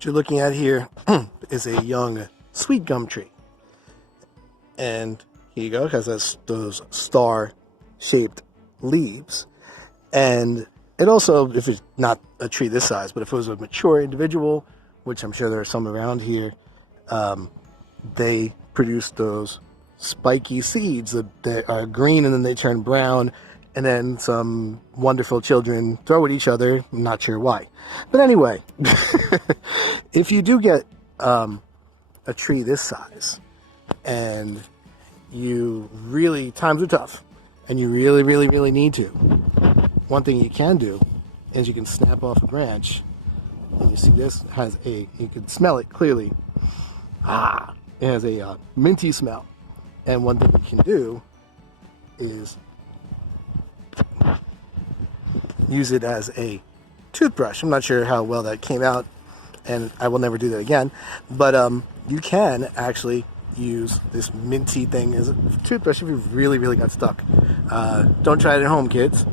What you're looking at here is a young sweet gum tree. And here you go, it has those star-shaped leaves. And it also, if it's not a tree this size, but if it was a mature individual, which I'm sure there are some around here, they produce those spiky seeds that are green and then they turn brown, and then some wonderful children throw at each other. I'm not sure why. But anyway, if you do get a tree this size and you really, times are tough, and you really need to, one thing you can do is you can snap off a branch. You see this has you can smell it clearly. It has a minty smell. And one thing you can do is use it as a toothbrush. I'm not sure how well that came out, and I will never do that again. But you can actually use this minty thing as a toothbrush if you really got stuck. Don't try it at home, kids.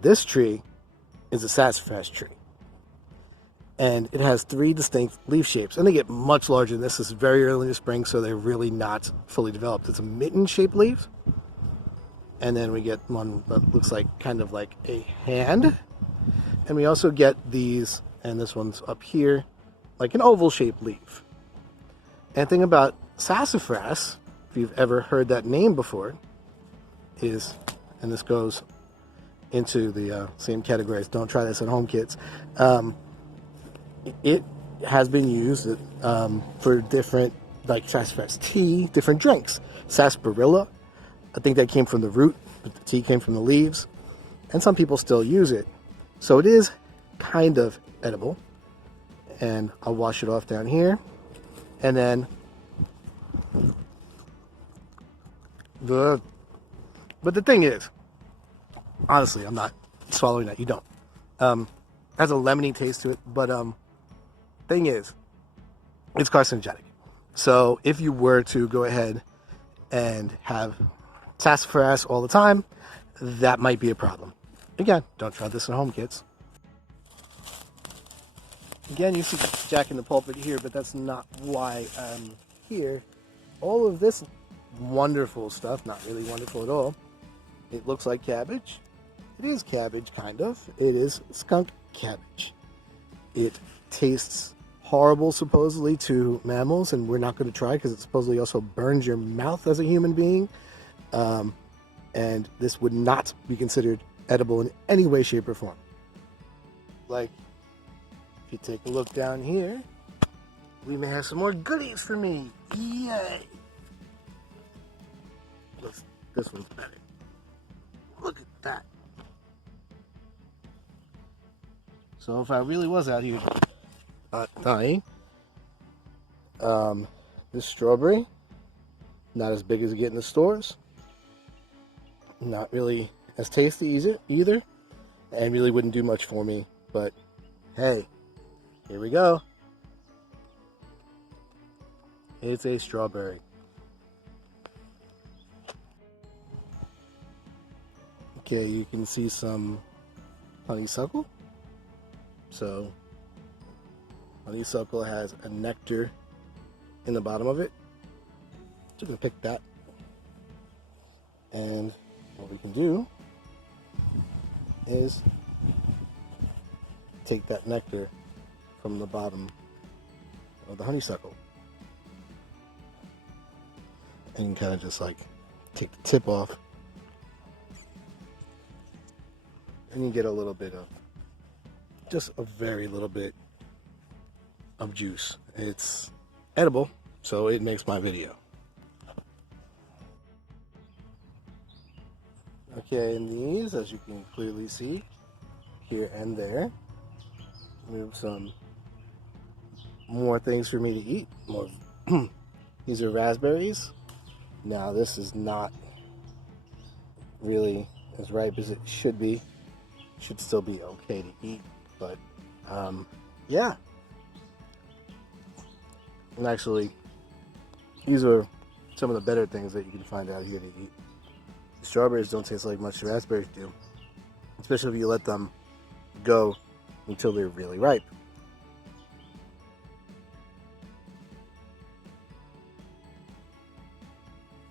This tree is a sassafras tree, and it has 3 distinct leaf shapes, and they get much larger than this. This is very early in the spring, so they're really not fully developed. It's a mitten-shaped leaf, and then we get one that looks like kind of like a hand, and we also get these, and this one's up here, like an oval-shaped leaf. And the thing about sassafras, if you've ever heard that name before, is, and this goes into the same category as don't try this at home, kids. It has been used for different, like sassafras tea, different drinks. Sarsaparilla, I think that came from the root, but the tea came from the leaves. And some people still use it. So it is kind of edible. And I'll wash it off down here. And then but the thing is, honestly, I'm not swallowing that. You don't. It has a lemony taste to it, but thing is, it's carcinogenic. So if you were to go ahead and have sassafras all the time, that might be a problem. Again, don't try this at home, kids. Again, you see Jack in the pulpit here, but that's not why I'm here. All of this wonderful stuff, not really wonderful at all. It looks like cabbage. It is cabbage, kind of. It is skunk cabbage. It tastes horrible, supposedly, to mammals, and we're not going to try because it supposedly also burns your mouth as a human being. And this would not be considered edible in any way, shape, or form. Like, if you take a look down here, we may have some more goodies for me. Yay! This one's better. Look at that. So if I really was out here dying, this strawberry, not as big as you get in the stores, not really as tasty either, and really wouldn't do much for me, but hey, here we go. It's a strawberry. Okay, you can see some honeysuckle. So, honeysuckle has a nectar in the bottom of it. So I'm going to pick that. And what we can do is take that nectar from the bottom of the honeysuckle. And kind of just like take the tip off. And you get a little bit of, just a very little bit of juice. It's edible, so it makes my video. Okay, and these, as you can clearly see, here and there, we have some more things for me to eat. More. These are raspberries. Now, this is not really as ripe as it should be. Should still be okay to eat, but yeah. And actually, these are some of the better things that you can find out here to eat. The strawberries don't taste like much, the raspberries do. especially if you let them go until they're really ripe.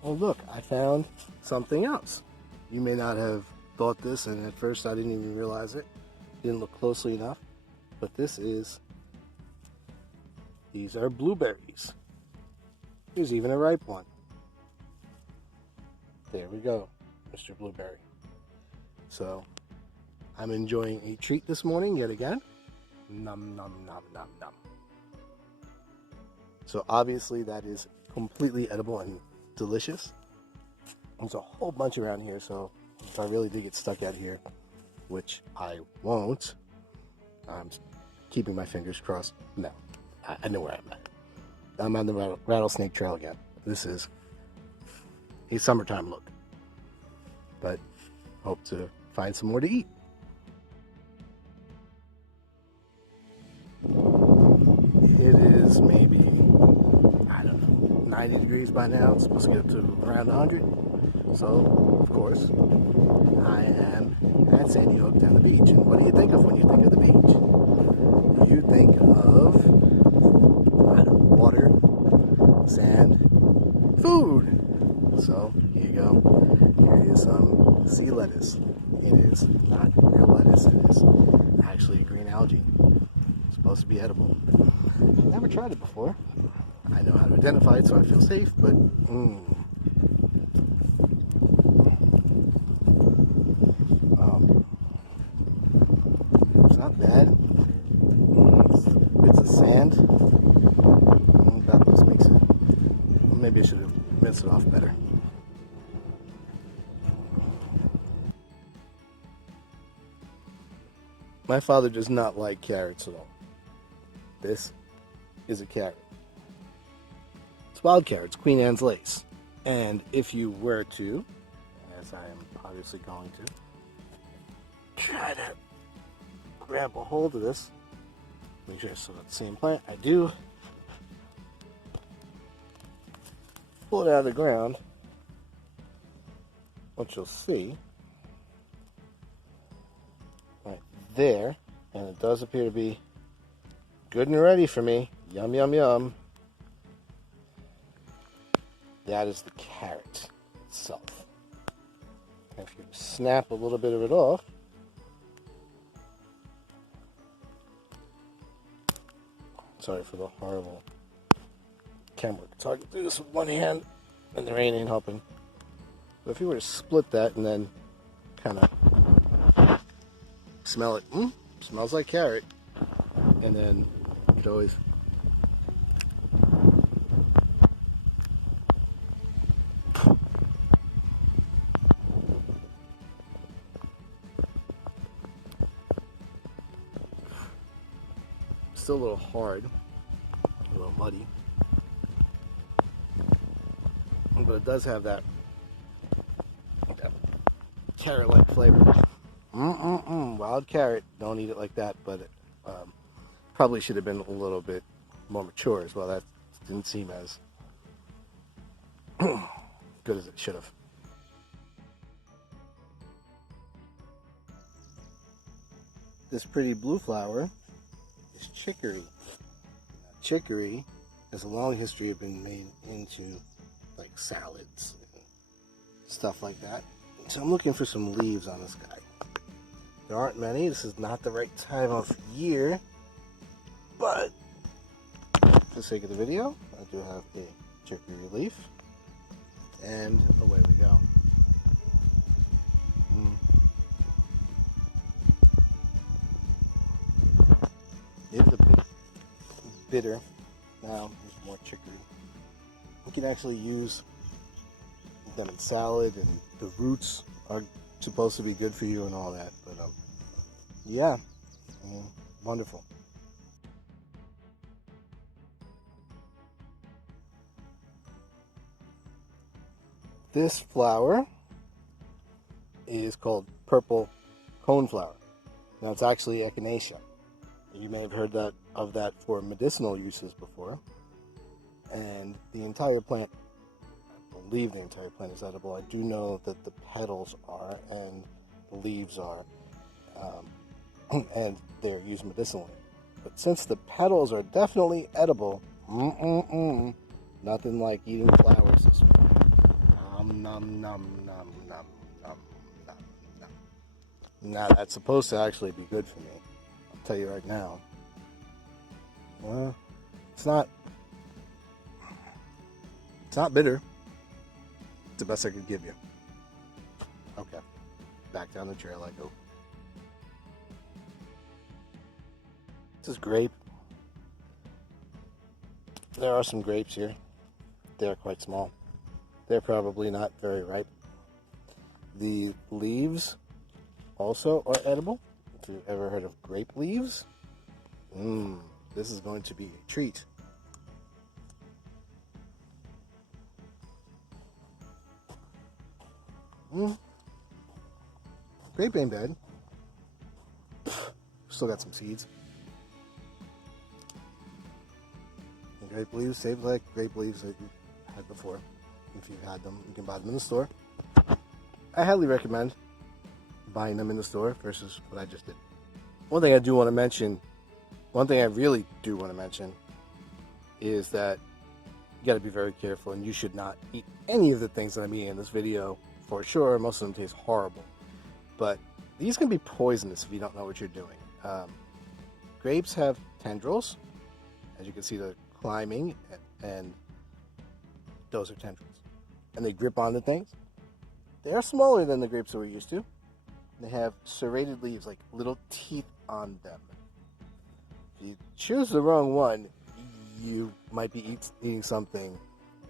Oh look, I found something else. You may not have thought this, and at first I didn't even realize it. Didn't look closely enough. But these are blueberries. There's even a ripe one. There we go, Mr. Blueberry. So, I'm enjoying a treat this morning yet again. Nom nom nom nom nom. So obviously that is completely edible and delicious. There's a whole bunch around here, so if I really did get stuck out here, which I won't, I'm keeping my fingers crossed. No, I know where I'm at. I'm on the rattlesnake trail again. This is a summertime look, but hope to find some more to eat. It is maybe, I don't know, 90 degrees by now. It's supposed to get up to around 100. So, of course, I am at Sandy Hook down the beach. And what do you think of when you think of the beach? You think of, I don't know, water, sand, food. So, here you go. Here is some sea lettuce. It is not real lettuce. It is actually a green algae. It's supposed to be edible. I've never tried it before. I know how to identify it, so I feel safe, but it's not bad. Bits of sand. That just makes it. Maybe I should have rinsed it off better. My father does not like carrots at all. This is a carrot. It's wild carrots, Queen Anne's lace. And if you were to, as I am obviously going to, try to grab a hold of this, make sure it's still the same plant. I do. Pull it out of the ground. What you'll see right there, and it does appear to be good and ready for me. Yum, yum, yum. That is the carrot itself. If you snap a little bit of it off, sorry for the horrible camera work. It's hard to do this with one hand, and the rain ain't helping. But if you were to split that and then kind of smell it, smells like carrot, and then you could always still a little hard, a little muddy, but it does have that carrot-like flavor. Wild carrot, don't eat it like that, but it probably should have been a little bit more mature as well. That didn't seem as good as it should have. This pretty blue flower is chicory. Chicory has a long history of being made into like salads and stuff like that. So I'm looking for some leaves on this guy. There aren't many. This is not the right time of year, but for the sake of the video, I do have a chicory leaf, and away we go. It's a bit bitter. Now there's more chicory. You can actually use them in salad, and the roots are supposed to be good for you and all that, but yeah, wonderful. This flower is called purple coneflower. Now it's actually echinacea. You may have heard of that for medicinal uses before, and the entire plant, I believe the entire plant is edible. I do know that the petals are and the leaves are. and they're used medicinally. But since the petals are definitely edible, nothing like eating flowers this morning. Nom, nom, nom, nom, nom, nom, nom, nom. Now that's supposed to actually be good for me. I'll tell you right now. Well, it's not bitter. It's the best I could give you. Okay, back down the trail I go. This is grape. There are some grapes here. They are quite small. They're probably not very ripe. The leaves also are edible. If you've ever heard of grape leaves, this is going to be a treat. Grape ain't bad. Still got some seeds. And grape leaves taste like grape leaves that you had before. If you've had them, you can buy them in the store. I highly recommend buying them in the store versus what I just did. One thing I really do want to mention is that you got to be very careful, and you should not eat any of the things that I'm eating in this video for sure. Most of them taste horrible, but these can be poisonous if you don't know what you're doing. Grapes have tendrils, as you can see. They're climbing, and those are tendrils, and they grip onto things. They are smaller than the grapes that we're used to. They have serrated leaves, like little teeth on them. If you choose the wrong one, you might be eating something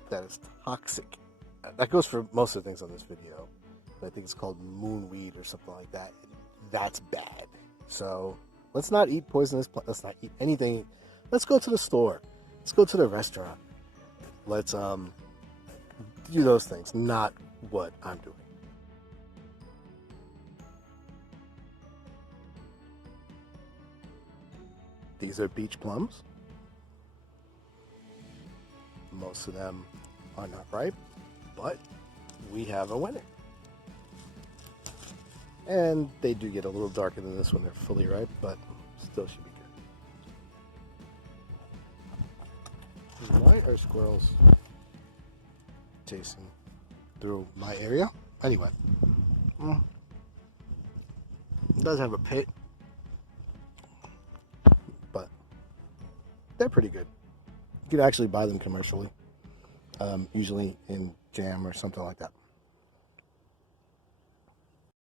that is toxic. That goes for most of the things on this video. But I think it's called moonweed or something like that. That's bad. So let's not eat poisonous. Let's not eat anything. Let's go to the store. Let's go to the restaurant. Let's do those things. Not what I'm doing. These are beach plums. Most of them are not ripe, but we have a winner. And they do get a little darker than this when they're fully ripe, but still should be good. Why are squirrels chasing through my area? Anyway, it does have a pit, but they're pretty good. You can actually buy them commercially, usually in jam or something like that.